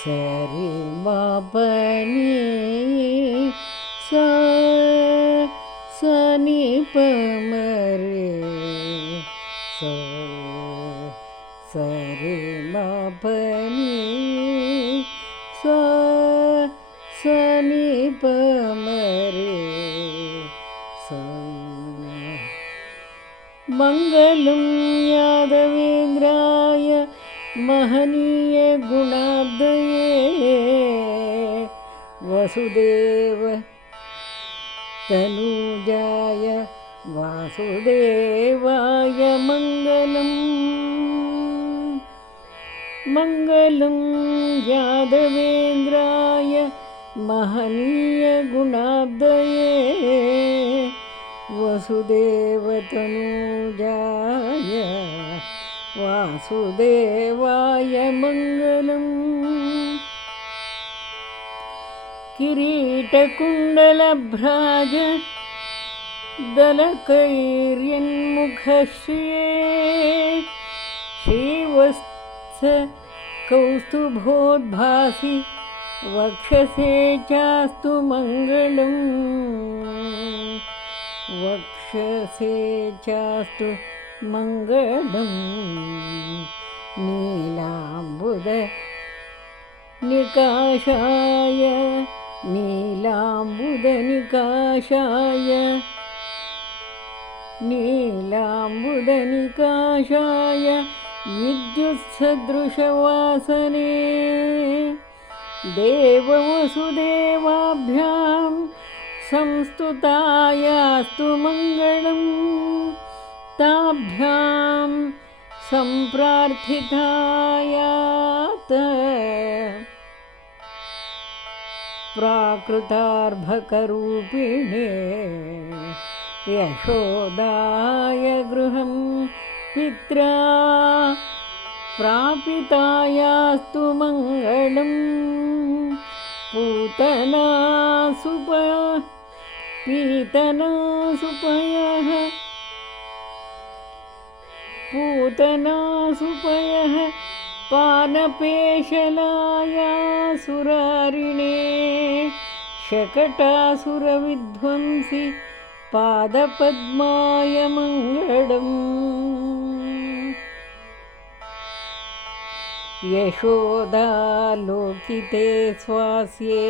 सरि मपनि सा सनि पमरे सा सरि मपनि सा सनि पमरे सा मङ्गलं यादवेन्द्राय महनीय गुणाब्धये वसुदेव तनूजाय वासुदेवाय मङ्गलम् मङ्गलं यादवेन्द्राय महनीय गुणाब्धये वसुदेवतनूजाय वासुदेवाय मङ्गलम् किरीटकुण्डलभ्राज दलकैर्यन्मुखश्रिये श्रीवत्स कौस्तुभोद्भासि वक्षसे चास्तु मङ्गलम् वक्षसे चास्तु मङ्गलम् नीलाम्बुदनिकाशाय नीलाम्बुदनिकाशाय नीलाम्बुदनिकाशाय विद्युत्सदृशवासने देववसुदेवाभ्यां संस्तुतायास्तु मङ्गलम् ताभ्यां सम्प्रार्थितायात् प्राकृतार्भकरूपिणे यशोदाय गृहं पित्रा प्रापितायास्तु मङ्गलम् पूतनासुपयः पानपेशलायासुरारिणे शकटासुरविध्वंसि पादपद्माय मङ्गलम् यशोदालोकिते स्वास्ये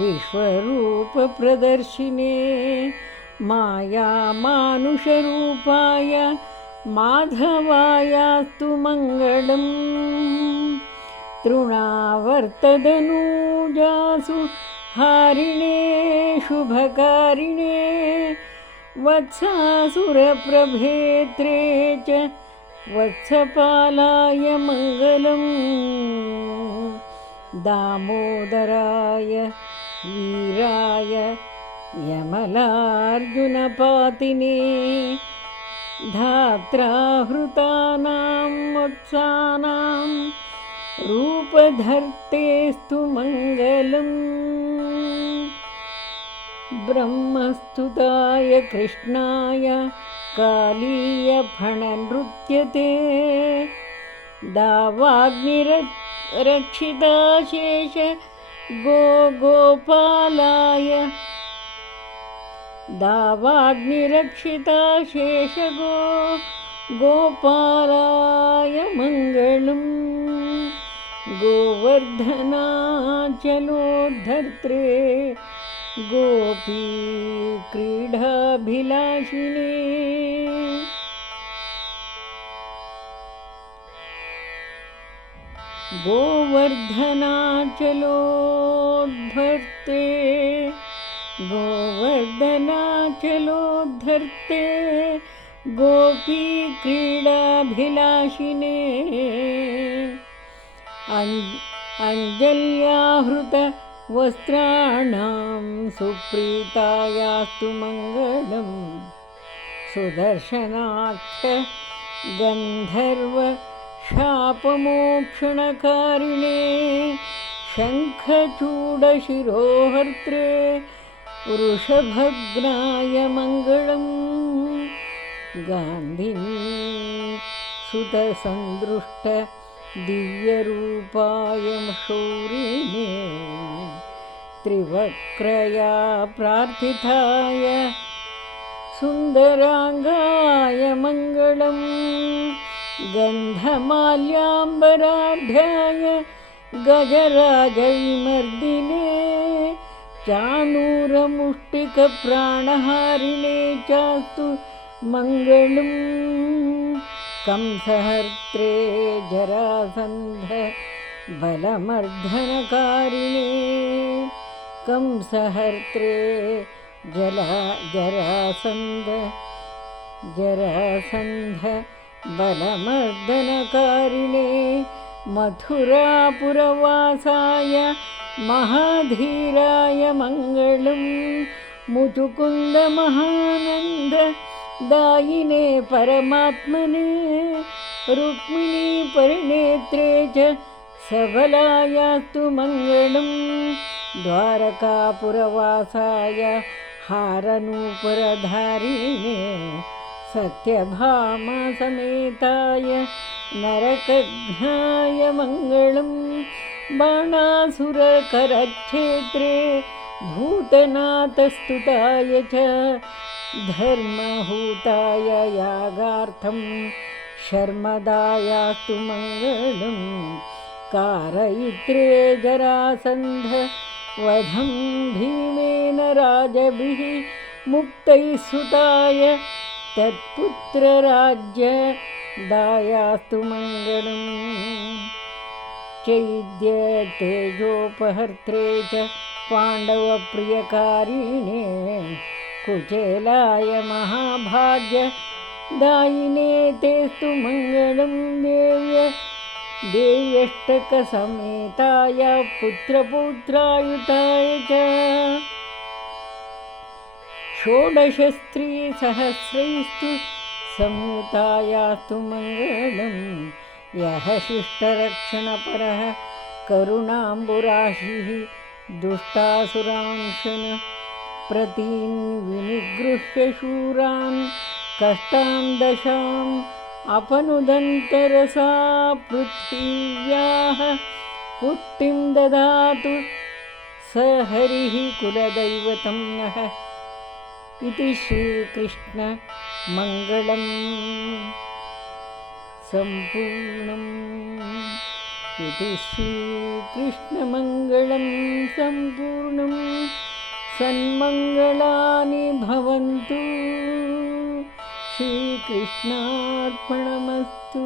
विश्वरूपप्रदर्शिने मायामानुषरूपाय माधवायास्तु मङ्गलम् तृणावर्तदनूजासु हारिणे शुभकारिणे वत्सासुरप्रभेत्रे च वत्सपालाय मङ्गलम् दामोदराय वीराय यमलार्जुनपातिने धात्राहृतानां वत्सानां रूपधर्तेस्तु मङ्गलम् ब्रह्मस्तुताय कृष्णाय कालीयफणनृत्यते दावाग्निरक्षिताशेष गोपालाय दावाग्निरक्षिताशेष गोपालाय मङ्गलम् गोवर्धनाचलोद्धर्त्रे गोपी क्रीडाभिलाषिणे गोवर्धनाचलोद्धर्ते गोपी क्रीडाभिलाषिने अञ्जल्याहृत वस्त्राणां सुप्रीतायास्तु मङ्गलम् सुदर्शनाख्य गन्धर्व शापमोक्षणकारिणे शङ्खचूडशिरोहर्त्रे वृषभग्नाय मङ्गलम् गान्धिनी सुतसन्दृष्ट दिव्यरूपाय शौरिणे त्रिवक्रया प्रार्थिताय सुन्दराङ्गाय मङ्गलम् गन्धमाल्याम्बराढ्याय गजराजविमर्दिने चाणूरमुष्टिकप्राणहारिणे चास्तु मङ्गलम् कंसहर्त्रे जरासन्ध बलमर्दनकारिणे कंसहर्त्रे जरासन्ध बलमर्दनकारिणे मथुरापुरवासाय महाधीराय मङ्गलम् मुचुकुन्दमहानन्द दायिने परमात्मने रुक्मिणी परिणेत्रे च सबलायास्तु मङ्गलम् द्वारकापुरवासाय हारनूपुरधारिणे सत्यभामासमेताय नरकघ्नाय मङ्गलम् बाणासुरकरक्षेत्रे भूतनाथस्तुताय च धर्महूताय यागार्थं शर्मदायास्तु मङ्गलम् कारयित्रे जरासन्ध वधं भीमेन राजभिः मुक्तैः सुताय तत्पुत्रराज्यदायास्तु मङ्गलम् चैद्यतेजोपहर्त्रे च पाण्डवप्रियकारिणे कुचेलाय महाभाग्यदायिने तेस्तु मङ्गलम् देव्यष्टकसमेताय पुत्रपौत्रायुताय च षोडशस्त्रीसहस्रैस्तु संयुतायास्तु मङ्गलम् यः शिष्टरक्षणपरः करुणाम्बुराशिः दुष्टासुरांशन प्रतीन् विनिगृह्य शूरान् कष्टान् दशाम् अपनुदन्तरसा पृथिव्याः पुष्टिं ददातु स हरिः कुलदैवतं नः इति श्रीकृष्णमङ्गलम् सम्पूर्णम् इति श्रीकृष्णमङ्गलं सम्पूर्णम् सन्मङ्गलानि भवन्तु श्रीकृष्णार्पणमस्तु।